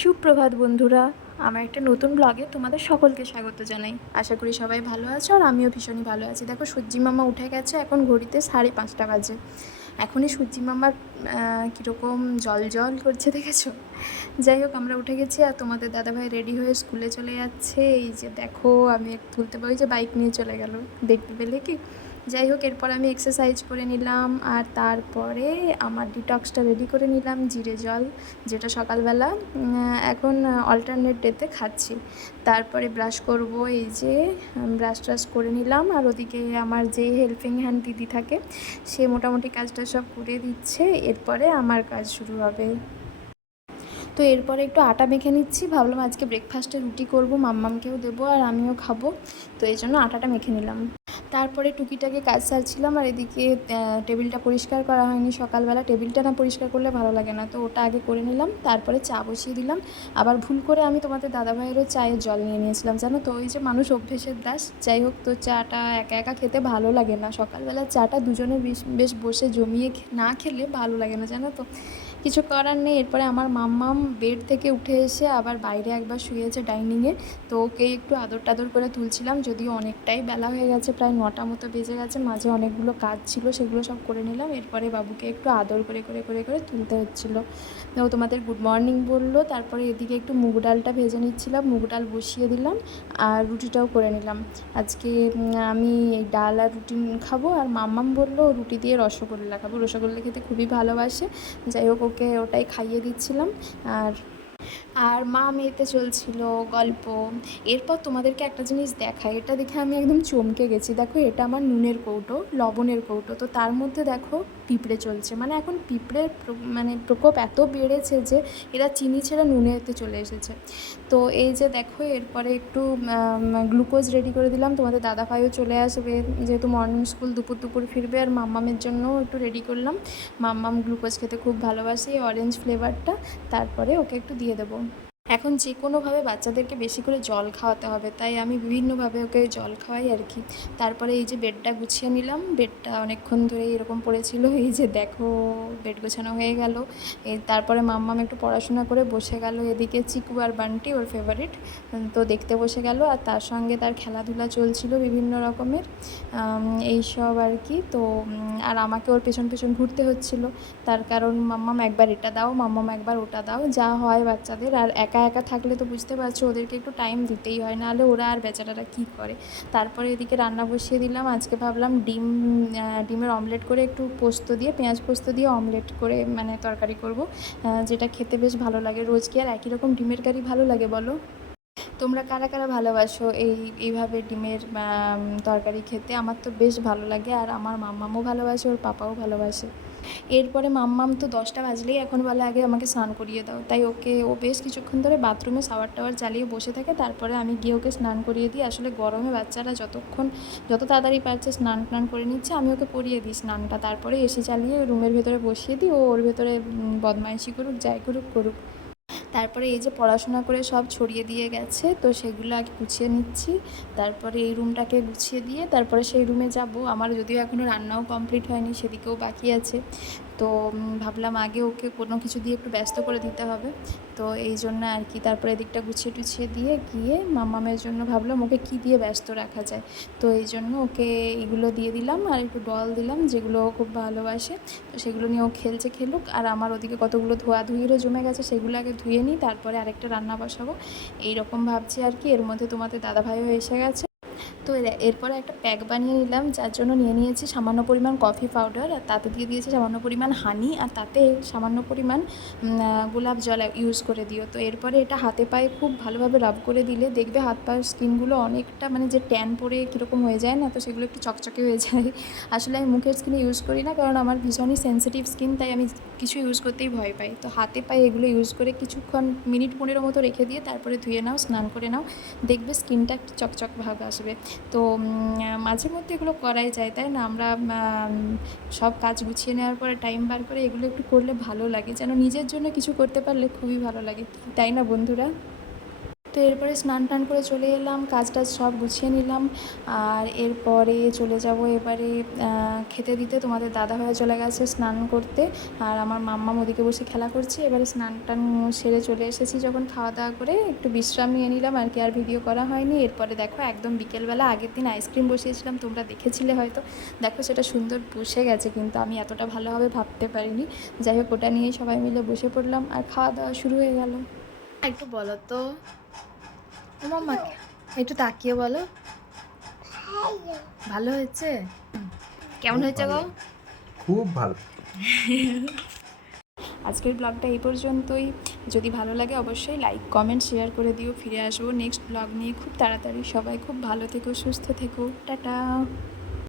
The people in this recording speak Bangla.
সুপ্রভাত বন্ধুরা, আমার একটা নতুন ব্লগে তোমাদের সকলকে স্বাগত জানাই। আশা করি সবাই ভালো আছো আর আমিও ভীষণই ভালো আছি। দেখো সূর্যি মামা উঠে গেছে, এখন ঘড়িতে 5:30 বাজে। এখনই সূর্যি মামার কীরকম জল জল করছে দেখেছো। যাই হোক, আমরা উঠে গেছি আর তোমাদের দাদাভাই রেডি হয়ে স্কুলে চলে যাচ্ছে। এই যে দেখো, আমি তুলতে পারি যে বাইক নিয়ে চলে গেল, দেখতে পেলে কি। যাই হোক, এরপর আমি এক্সারসাইজ করে নিলাম আর তারপরে আমার ডিটক্সটা রেডি করে নিলাম, জিরে জল, যেটা সকালবেলা এখন অল্টারনেট ডেতে খাচ্ছি। তারপরে ব্রাশ করব, এই যে ব্রাশ ট্রাশ করে নিলাম। আর ওদিকে আমার যে হেল্পিং হ্যান্ড দিদি থাকে, সে মোটামুটি কাজটা সব করে দিচ্ছে। এরপরে আমার কাজ শুরু হবে। তো এরপরে একটু আটা মেখে নিচ্ছি, ভাবলাম আজকে ব্রেকফাস্টে রুটি করব, মাম্মামকেও দেবো আর আমিও খাবো, তো এই জন্য আটাটা মেখে নিলাম। তারপরে টুকিটাকে কাজ সারছিলাম আর এদিকে টেবিলটা পরিষ্কার করা হয়নি সকালবেলা। টেবিলটা না পরিষ্কার করলে ভালো লাগে না, তো ওটা আগে করে নিলাম। তারপরে চা বসিয়ে দিলাম। আবার ভুল করে আমি তোমাদের দাদাভাইয়েরও চায়ের জল নিয়ে নিয়েছিলাম, জানো তো, ওই যে মানুষ অভ্যেসের দাস। যাই হোক, তো চাটা একা একা খেতে ভালো লাগে না, সকালবেলা চাটা দুজনে বেশ বসে জমিয়ে না খেলে ভালো লাগে না, জানো তো। কিছু করার নেই। এরপরে আমার মাম্মাম বেড থেকে উঠে এসে আবার বাইরে একবার শুয়েছে ডাইনিংয়ে, তো ওকে একটু আদর টাদর করে তুলছিলাম, যদিও অনেকটাই বেলা হয়ে গেছে, প্রায় 9টা মতো বেজে গেছে। মাঝে অনেকগুলো কাজ ছিল, সেগুলো সব করে নিলাম। এরপরে বাবুকে একটু আদর করে করে করে করে তুলতে হচ্ছিলো। ও তোমাদের গুড মর্নিং বললো। তারপরে এদিকে একটু মুগ ডালটা ভেজে নিচ্ছিলাম, মুগ ডাল বসিয়ে দিলাম আর রুটিটাও করে নিলাম। আজকে আমি এই ডাল আর রুটি খাবো, আর মাম্মাম বললো রুটি দিয়ে রসগোল্লা খাবো, রসগোল্লা খেতে খুবই ভালোবাসে। যাই হোক, ওকে ওটাই খাইয়ে দিচ্ছিলাম। আর আর মা মেয়েতে চলছিল গল্প। এরপর তোমাদেরকে একটা জিনিস দেখাই, এটা দেখে আমি একদম চমকে গেছি। দেখো, এটা আমার নুনের কৌটো, লবণের কৌটো, তো তার মধ্যে দেখো পিঁপড়ে চলছে। মানে এখন পিঁপড়ের প্রকোপ এত বেড়েছে যে এরা চিনি ছেড়ে নুনেতে চলে এসেছে। তো এই যে দেখো, এরপরে একটু গ্লুকোজ রেডি করে দিলাম, তোমাদের দাদাভাইও চলে আসবে, যেহেতু মর্নিং স্কুল দুপুর দুপুর ফিরবে। আর মাম্মামের জন্যও একটু রেডি করলাম, মাম্মাম গ্লুকোজ খেতে খুব ভালোবাসে, অরেঞ্জ ফ্লেভারটা। তারপরে ওকে একটু দিয়ে দেবো। এখন যে কোনোভাবে বাচ্চাদেরকে বেশি করে জল খাওয়াতে হবে, তাই আমি বিভিন্নভাবে ওকে জল খাওয়াই আর কি। তারপরে এই যে বেডটা গুছিয়ে নিলাম, বেডটা অনেকক্ষণ ধরেই এরকম পড়েছিল, এই যে দেখো বেড গোছানো হয়ে গেল। তারপরে মাম্মাম একটু পড়াশোনা করে বসে গেল, এদিকে চিকু আর বান্টি ওর ফেভারিট, তো দেখতে বসে গেল। আর তার সঙ্গে তার খেলাধুলা চলছিল বিভিন্ন রকমের, এই সব আর কি। তো আর আমাকে ওর পেছন পেছন ঘুরতে হচ্ছিল, তার কারণ মাম্মাম একবার এটা দাও, মাম্মাম একবার ওটা দাও, যা হয় বাচ্চাদের। আর একা একা থাকলে তো বুঝতে পারছো, ওদেরকে একটু টাইম দিতেই হয়, নাহলে ওরা আর বেচারারা কী করে। তারপরে এদিকে রান্না বসিয়ে দিলাম। আজকে ভাবলাম ডিমের অমলেট করে একটু পোস্ত দিয়ে, পেঁয়াজ পোস্ত দিয়ে অমলেট করে মানে তরকারি করব, যেটা খেতে বেশ ভালো লাগে। রোজ কি আর একই রকম ডিমের কারি ভালো লাগে বলো? তোমরা কারা কারা ভালোবাসো এইভাবে ডিমের তরকারি খেতে? আমার তো বেশ ভালো লাগে, আর আমার মাম্মামও ভালোবাসে, ওর পাপাও ভালোবাসে। এরপরে মাম্মাম তো 10টা বাজলেই এখন বলে আগে আমাকে স্নান করিয়ে দাও, তাই ও বেশ কিছুক্ষণ ধরে বাথরুমে শাওয়ার টাওয়ার চালিয়ে বসে থাকে। তারপরে আমি গিয়ে ওকে স্নান করিয়ে দিই। আসলে গরমে বাচ্চারা যত তাড়াতাড়ি পারছে স্নান টান করে নিচ্ছে, আমি ওকে করিয়ে দিই স্নানটা। তারপরে এসি চালিয়ে রুমের ভেতরে বসিয়ে দিই, ও ওর ভেতরে বদমাইশি করুক, যাই করুক করুক। তারপরে এই যে পড়াশোনা করে সব ছড়িয়ে দিয়ে গেছে, তো সেগুলো আগে গুছিয়ে নিচ্ছি। তারপরে এই রুমটাকে গুছিয়ে দিয়ে তারপরে সেই রুমে যাব। আমার যদিও এখনও রান্নাও কমপ্লিট হয়নি, সেদিকেও বাকি আছে। তো ভাবলাম আগে ওকে কোনো কিছু দিয়ে একটু ব্যস্ত করে দিতে হবে, তো এই জন্য আর কি। তারপরে এদিকটা গুছিয়ে টুছিয়ে দিয়ে গিয়ে মাম্মামের জন্য ভাবলাম ওকে কী দিয়ে ব্যস্ত রাখা যায়, তো এই জন্য ওকে এগুলো দিয়ে দিলাম আর একটু ডল দিলাম, যেগুলো ও খুব ভালোবাসে। তো সেগুলো নিয়ে ও খেলুক। আর আমার ওদিকে কতগুলো ধোয়াধুয়িরও জমে গেছে, সেগুলো আগে ধুয়ে নিই, তারপরে আরেকটা রান্না বসাবো, এইরকম ভাবছি আর কি। এর মধ্যে তোমাদের দাদাভাইও এসে গেছে। তো এরপরে একটা প্যাক বানিয়ে নিলাম, যার জন্য নিয়ে নিয়েছি সামান্য পরিমাণ কফি পাউডার, আর তাতে দিয়ে দিয়েছি সামান্য পরিমাণ হানি, আর তাতে সামান্য পরিমাণ গোলাপ জল ইউজ করে দিও। তো এরপরে এটা হাতে পায়ে খুব ভালোভাবে রাব করে দিলে দেখবে হাত পায়ের স্কিনগুলো অনেকটা, মানে যে ট্যান পরে কীরকম হয়ে যায় না, তো সেগুলো একটু চকচকে হয়ে যায়। আসলে আমি মুখের স্কিনে ইউজ করি না, কারণ আমার ভীষণই সেন্সিটিভ স্কিন, তাই আমি কিছু ইউজ করতেই ভয় পাই। তো হাতে পায়ে এগুলো ইউজ করে কিছুক্ষণ মিনিট 15 মতো রেখে দিয়ে তারপরে ধুয়ে নাও, স্নান করে নাও, দেখবে স্কিনটা একটু চকচক ভাব আসবে। তো মাঝে মধ্যে এগুলো করাই যায়, তাই না? আমরা সব কাজ গুছিয়ে নেওয়ার পরে টাইম বার করে এগুলো একটু করলে ভালো লাগে, যেন নিজের জন্য কিছু করতে পারলে খুবই ভালো লাগে, তাই না বন্ধুরা? তো এরপরে স্নান টান করে চলে এলাম, কাজ টাজ সব গুছিয়ে নিলাম। আর এরপরে চলে যাব এবারে খেতে দিতে। তোমাদের দাদা হয়ে চলে গেছে স্নান করতে, আর আমার মাম্মা ওদিকে বসে খেলা করছে। এবারে স্নান টান সেরে চলে এসেছি, যখন খাওয়া দাওয়া করে একটু বিশ্রাম নিয়ে নিলাম আর কি, আর ভিডিও করা হয়নি। এরপরে দেখো একদম বিকেলবেলা, আগের দিন আইসক্রিম বসিয়েছিলাম, তোমরা দেখেছিলে হয়তো। দেখো সেটা সুন্দর বসে গেছে, কিন্তু আমি এতটা ভালোভাবে ভাবতে পারিনি। যাই হোক, ওটা নিয়ে সবাই মিলে বসে পড়লাম আর খাওয়া দাওয়া শুরু হয়ে গেল। একটু বলো তো মাম্মাকে, একটু তাকিয়ে বলো। ভালো হয়েছে? কেমন হয়েছে গো? খুব ভালো। আজকের ব্লগটা এই পর্যন্তই। যদি ভালো লাগে অবশ্যই লাইক কমেন্ট শেয়ার করে দিও। ফিরে আসবো নেক্সট ব্লগ নিয়ে খুব তাড়াতাড়ি। সবাই খুব ভালো থেকো, সুস্থ থেকো, টাটা।